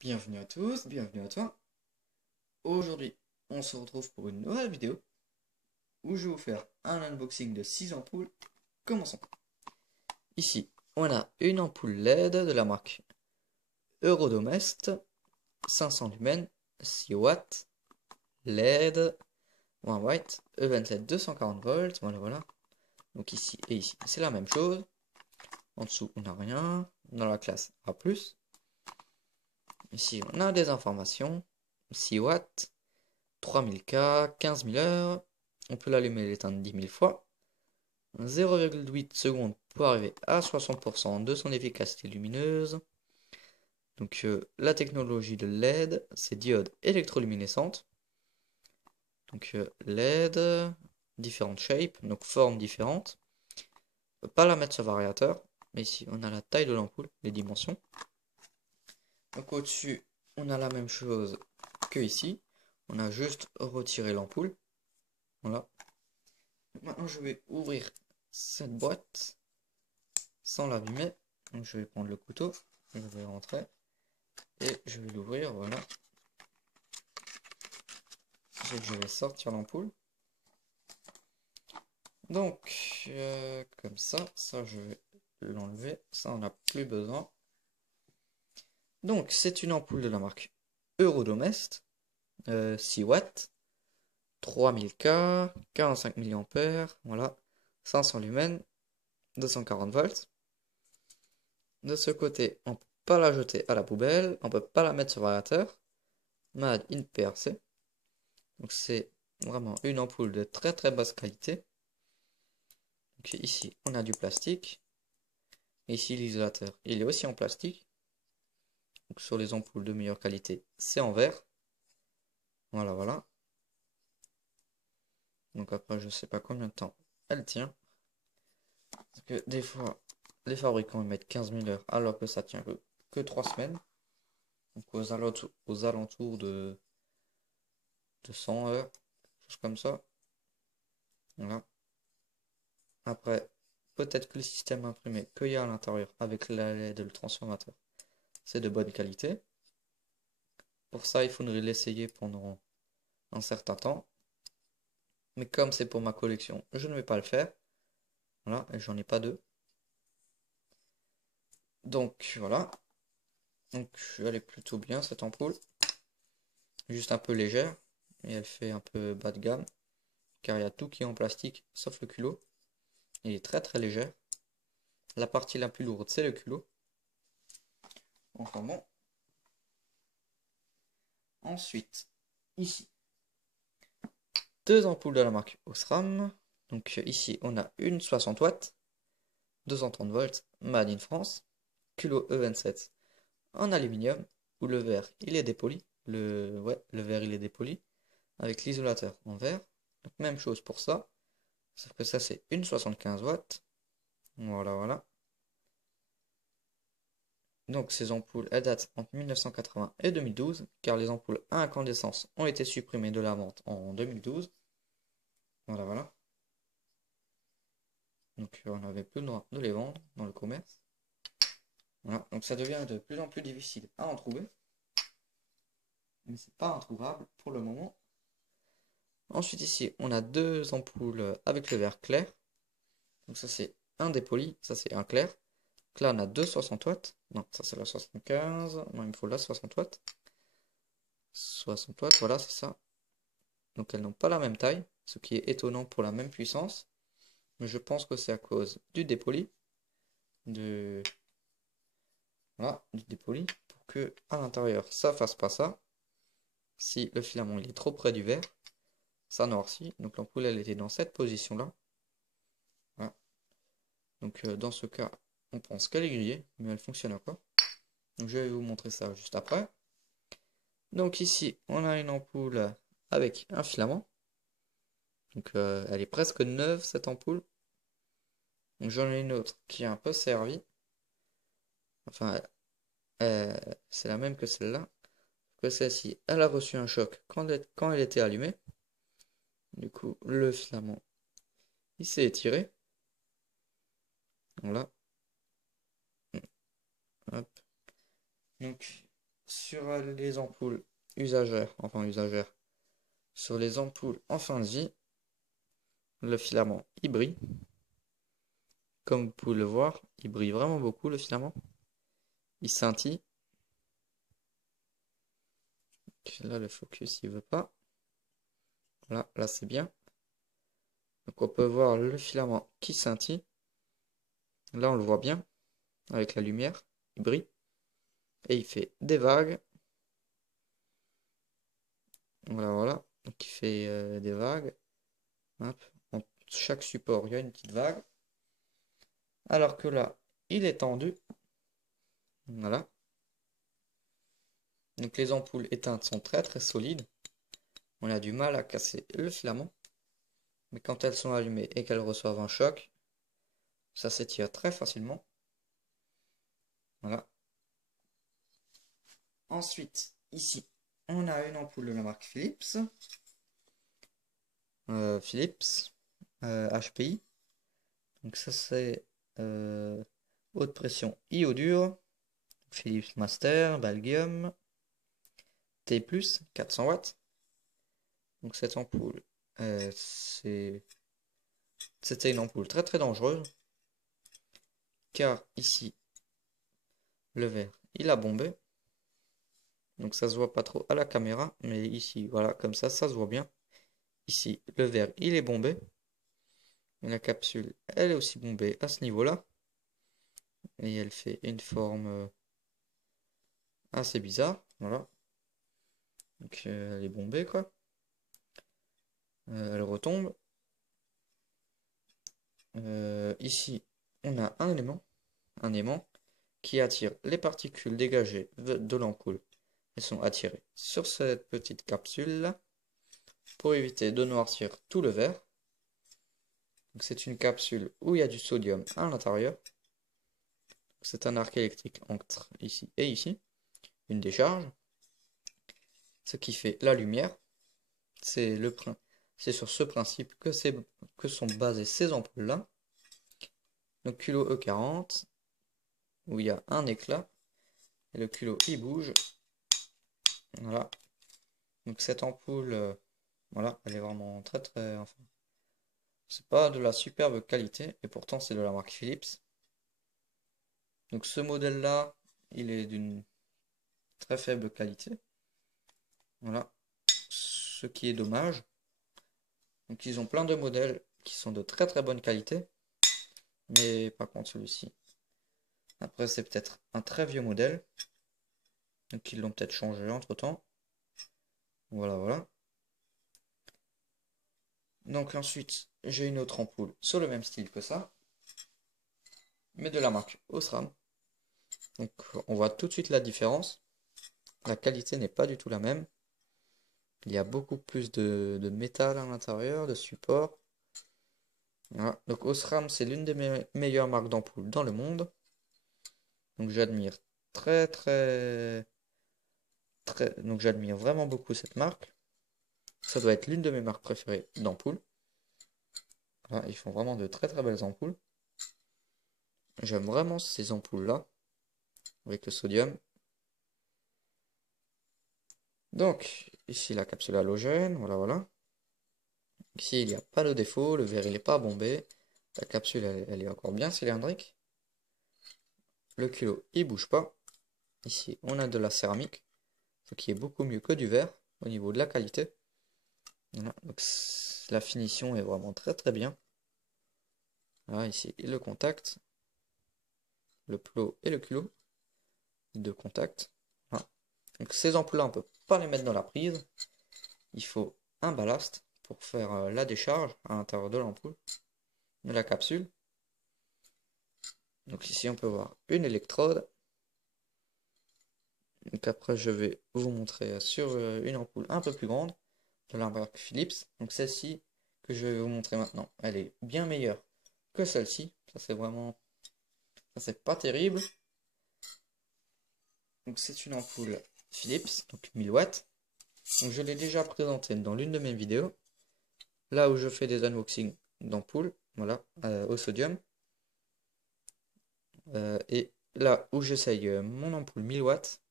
Bienvenue à tous, bienvenue à toi. Aujourd'hui, on se retrouve pour une nouvelle vidéo où je vais vous faire un unboxing de 6 ampoules. Commençons. Ici, on a une ampoule LED de la marque Eurodomest, 500 lumens, 6 watts, LED, 1 white, E27 240 volts, voilà. Donc ici et ici, c'est la même chose. En dessous, on n'a rien. Dans la classe A+. Ici, on a des informations. 6 watts, 3000K, 15 000 heures. On peut l'allumer et l'éteindre 10 000 fois. 0,8 secondes pour arriver à 60% de son efficacité lumineuse. Donc la technologie de LED, c'est diode électroluminescente. Donc LED, différentes shapes, donc formes différentes. On peut pas la mettre sur variateur, mais ici on a la taille de l'ampoule, les dimensions. Donc au-dessus, on a la même chose que ici. On a juste retiré l'ampoule. Voilà. Maintenant je vais ouvrir cette boîte sans l'abîmer. Donc je vais prendre le couteau, je vais rentrer et je vais l'ouvrir, voilà. Je vais sortir l'ampoule. Donc comme ça je vais l'enlever, ça on n'a plus besoin. Donc c'est une ampoule de la marque Eurodomest, 6 watts, 3000K, 45 mAh, voilà, 500 lumens, 240 volts. De ce côté, on peut pas la jeter à la poubelle, on peut pas la mettre sur variateur. Made in PRC. Donc c'est vraiment une ampoule de très très basse qualité. Donc ici, on a du plastique. Ici, l'isolateur, il est aussi en plastique. Donc sur les ampoules de meilleure qualité, c'est en verre. Voilà. Donc après, je sais pas combien de temps elle tient. Parce que des fois, les fabricants mettent 15 000 heures alors que ça tient que 3 semaines. Donc aux alentours de 100 heures, chose comme ça. Voilà. Après, peut-être que le système imprimé qu'il y a à l'intérieur avec la LED et le transformateur, c'est de bonne qualité. Pour ça, il faudrait l'essayer pendant un certain temps. Mais comme c'est pour ma collection, je ne vais pas le faire. Voilà, et j'en ai pas deux. Donc voilà. Donc elle est plutôt bien cette ampoule. Juste un peu légère. Et elle fait un peu bas de gamme. Car il y a tout qui est en plastique, sauf le culot. Il est très très léger. La partie la plus lourde, c'est le culot. Enfin bon. Ensuite, ici, deux ampoules de la marque Osram. Donc ici, on a une 60 watts, 230 volts, made in France, culot E27 en aluminium, où le verre il est dépoli. Le verre il est dépoli, avec l'isolateur en verre. Donc même chose pour ça, sauf que ça c'est une 75 watts. Voilà. Donc ces ampoules, elles datent entre 1980 et 2012, car les ampoules à incandescence ont été supprimées de la vente en 2012. Voilà. Donc on n'avait plus le droit de les vendre dans le commerce. Voilà, donc ça devient de plus en plus difficile à en trouver. Mais c'est pas introuvable pour le moment. Ensuite ici, on a deux ampoules avec le verre clair. Donc ça c'est un dépoli, ça c'est un clair. Donc là on a deux 60 watts. Non, ça c'est la 75. Non, il me faut la 60 watts. 60 watts, voilà, c'est ça. Donc elles n'ont pas la même taille, ce qui est étonnant pour la même puissance. Mais je pense que c'est à cause du dépoli. Voilà, du dépoli. Pour que à l'intérieur ça fasse pas ça. Si le filament il est trop près du verre, ça noircit. Donc l'ampoule elle était dans cette position là. Voilà. Donc dans ce cas, on pense qu'elle est grillée, mais elle fonctionne pas. Donc je vais vous montrer ça juste après. Donc ici, on a une ampoule avec un filament. Donc elle est presque neuve cette ampoule. Donc j'en ai une autre qui est un peu servie. Enfin, c'est la même que celle-là. Que celle-ci, elle a reçu un choc quand elle était allumée. Du coup, le filament, il s'est étiré. Voilà. Hop. Donc sur les ampoules usagères, sur les ampoules en fin de vie, le filament il brille. Comme vous pouvez le voir, il brille vraiment beaucoup le filament. Il scintille. Là le focus il veut pas. Voilà, là c'est bien. Donc on peut voir le filament qui scintille. Là on le voit bien avec la lumière, il brille. Et il fait des vagues. Voilà, voilà. Donc il fait des vagues. Hop. En chaque support, il y a une petite vague. Alors que là, il est tendu. Voilà. Donc les ampoules éteintes sont très très solides. On a du mal à casser le filament. Mais quand elles sont allumées et qu'elles reçoivent un choc, ça s'étire très facilement. Voilà. Ensuite, ici, on a une ampoule de la marque Philips. HPI. Donc ça c'est haute pression iodure. Philips Master, Balgium. T+, 400 watts. Donc cette ampoule, c'était une ampoule très très dangereuse. Car ici, le verre, il a bombé. Donc ça se voit pas trop à la caméra. Mais ici, voilà, comme ça se voit bien. Ici, le verre, il est bombé. Et la capsule, elle est aussi bombée à ce niveau-là. Et elle fait une forme assez bizarre. Voilà. Donc elle est bombée, quoi. Elle retombe. Ici, on a un aimant qui attire les particules dégagées de l'ampoule. Elles sont attirées sur cette petite capsule là pour éviter de noircir tout le verre. C'est une capsule où il y a du sodium à l'intérieur. C'est un arc électrique entre ici et ici, une décharge. Ce qui fait la lumière. C'est sur ce principe que sont basées ces ampoules là. Donc culot E40 où il y a un éclat et le culot il bouge. Voilà. Donc cette ampoule, voilà, elle est vraiment très très, enfin, c'est pas de la superbe qualité et pourtant c'est de la marque Philips. Donc ce modèle là, il est d'une très faible qualité. Voilà. Ce qui est dommage. Donc ils ont plein de modèles qui sont de très très bonne qualité. Mais par contre celui-ci. Après c'est peut-être un très vieux modèle. Donc ils l'ont peut-être changé entre temps. Voilà, voilà. Donc ensuite, j'ai une autre ampoule sur le même style que ça. Mais de la marque Osram. Donc on voit tout de suite la différence. La qualité n'est pas du tout la même. Il y a beaucoup plus de métal à l'intérieur, de support. Voilà. Donc Osram, c'est l'une des meilleures marques d'ampoules dans le monde. Donc j'admire très très très. Donc j'admire vraiment beaucoup cette marque. Ça doit être l'une de mes marques préférées d'ampoules. Voilà, ils font vraiment de très très belles ampoules. J'aime vraiment ces ampoules-là avec le sodium. Donc ici la capsule halogène, voilà voilà. Ici il n'y a pas de défaut, le verre il n'est pas bombé. La capsule elle est encore bien cylindrique. Le culot il bouge pas. Ici on a de la céramique, ce qui est beaucoup mieux que du verre au niveau de la qualité. Voilà, donc la finition est vraiment très très bien. Voilà, ici le contact, le plot et le culot de contact. Voilà. Donc ces ampoules là on peut pas les mettre dans la prise. Il faut un ballast pour faire la décharge à l'intérieur de l'ampoule, de la capsule. Donc ici on peut voir une électrode. Donc après je vais vous montrer sur une ampoule un peu plus grande de la marque Philips. Donc celle-ci que je vais vous montrer maintenant, elle est bien meilleure que celle-ci. Ça c'est vraiment, ça c'est pas terrible. Donc c'est une ampoule Philips, donc 1000 watts. Donc je l'ai déjà présenté dans l'une de mes vidéos. Là où je fais des unboxings d'ampoules, voilà, au sodium. Et là où j'essaye mon ampoule 1000 watts,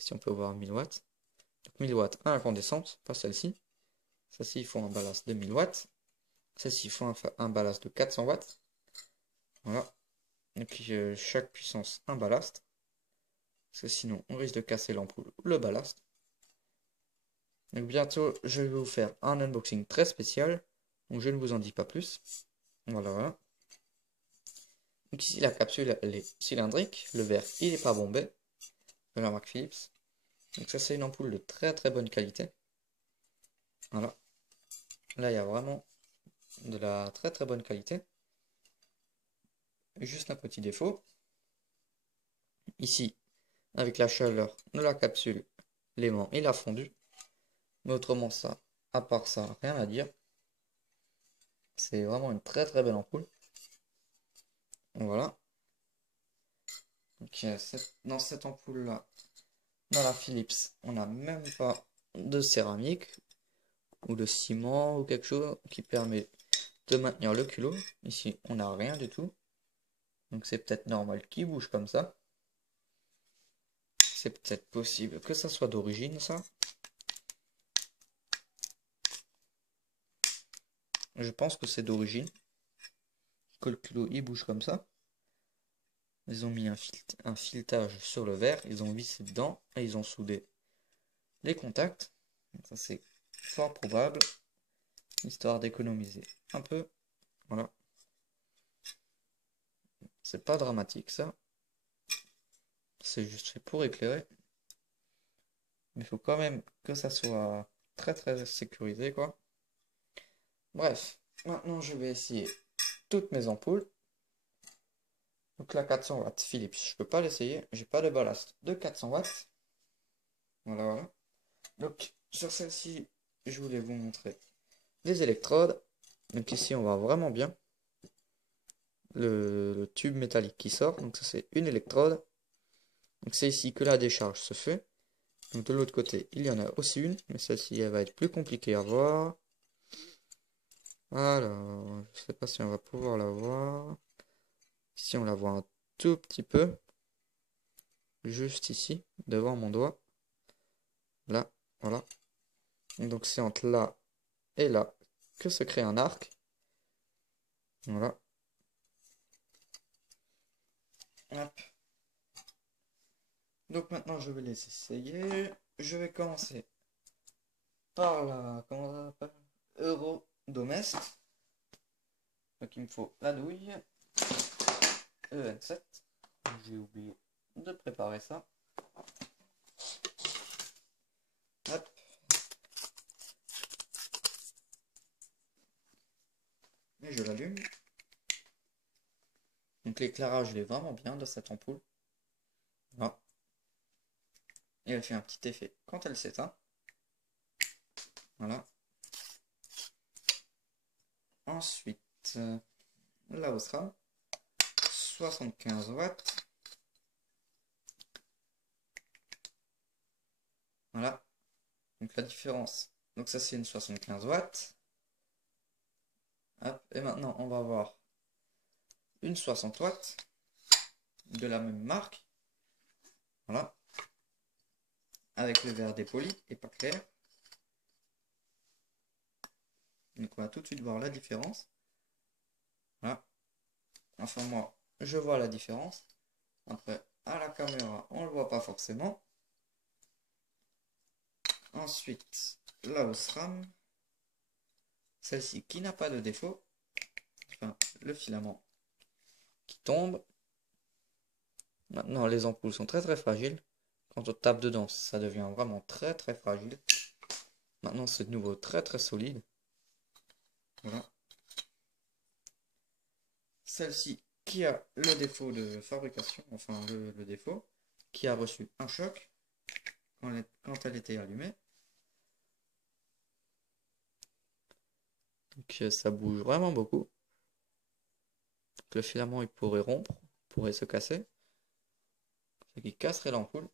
si on peut voir 1000 watts. Donc 1000 watts à incandescente, pas celle-ci. Celle-ci, il faut un ballast de 1000 watts. Celle-ci, il faut un ballast de 400 watts. Voilà. Et puis chaque puissance, un ballast. Parce que sinon, on risque de casser l'ampoule ou le ballast. Donc bientôt, je vais vous faire un unboxing très spécial. Donc je ne vous en dis pas plus. Voilà, voilà. Donc ici, la capsule, elle est cylindrique. Le verre, il n'est pas bombé. De la marque Philips. Donc ça, c'est une ampoule de très très bonne qualité. Voilà. Là, il y a vraiment de la très très bonne qualité. Juste un petit défaut. Ici, avec la chaleur de la capsule, l'aimant il a fondu. Mais autrement ça, à part ça, rien à dire. C'est vraiment une très très belle ampoule. Voilà. Donc, dans cette ampoule là, dans la Philips, on n'a même pas de céramique ou de ciment ou quelque chose qui permet de maintenir le culot. Ici, on n'a rien du tout. Donc c'est peut-être normal qu'il bouge comme ça. C'est peut-être possible que ça soit d'origine, ça. Je pense que c'est d'origine. Que le culot il bouge comme ça. Ils ont mis un filetage sur le verre. Ils ont vissé dedans et ils ont soudé les contacts. Donc ça c'est fort probable. Histoire d'économiser un peu. Voilà. C'est pas dramatique ça. C'est juste fait pour éclairer. Mais il faut quand même que ça soit très très sécurisé quoi. Bref, maintenant je vais essayer toutes mes ampoules. Donc la 400 watts Philips, je peux pas l'essayer, j'ai pas de ballast de 400 watts. Voilà, voilà. Donc sur celle-ci, je voulais vous montrer les électrodes. Donc ici on voit vraiment bien le tube métallique qui sort. Donc ça c'est une électrode. Donc c'est ici que la décharge se fait. Donc de l'autre côté, il y en a aussi une, mais celle-ci elle va être plus compliquée à voir. Alors, je sais pas si on va pouvoir la voir. Ici on la voit un tout petit peu. Juste ici, devant mon doigt. Là, voilà. Donc c'est entre là et là que se crée un arc. Voilà. Hop. Donc maintenant je vais les essayer. Je vais commencer par la, comment ça s'appelle, Eurodomest. Donc il me faut la douille EN7. J'ai oublié de préparer ça. Hop. Et je l'allume. Donc l'éclairage il est vraiment bien de cette ampoule. Voilà. Et elle fait un petit effet quand elle s'éteint. Voilà. Ensuite, la Osram, 75 watts. Voilà. Donc la différence. Donc ça c'est une 75 watts. Hop. Et maintenant on va avoir une 60 watts de la même marque. Voilà. Avec le verre dépoli et pas clair. Donc on va tout de suite voir la différence. Voilà. Enfin moi, je vois la différence. Après, à la caméra, on ne le voit pas forcément. Ensuite, la Osram. Celle-ci qui n'a pas de défaut. Enfin, le filament qui tombe. Maintenant, les ampoules sont très très fragiles. Quand on tape dedans, ça devient vraiment très très fragile. Maintenant, c'est de nouveau très très solide. Voilà. Celle-ci qui a le défaut de fabrication, enfin le défaut, qui a reçu un choc quand elle était allumée. Donc ça bouge vraiment beaucoup. Donc, le filament il pourrait rompre, pourrait se casser. Ce qui casserait l'ampoule.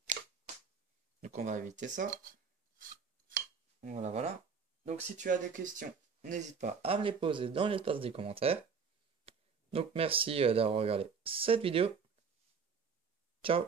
Donc on va éviter ça. Voilà, voilà. Donc si tu as des questions, n'hésite pas à me les poser dans l'espace des commentaires. Donc merci d'avoir regardé cette vidéo. Ciao.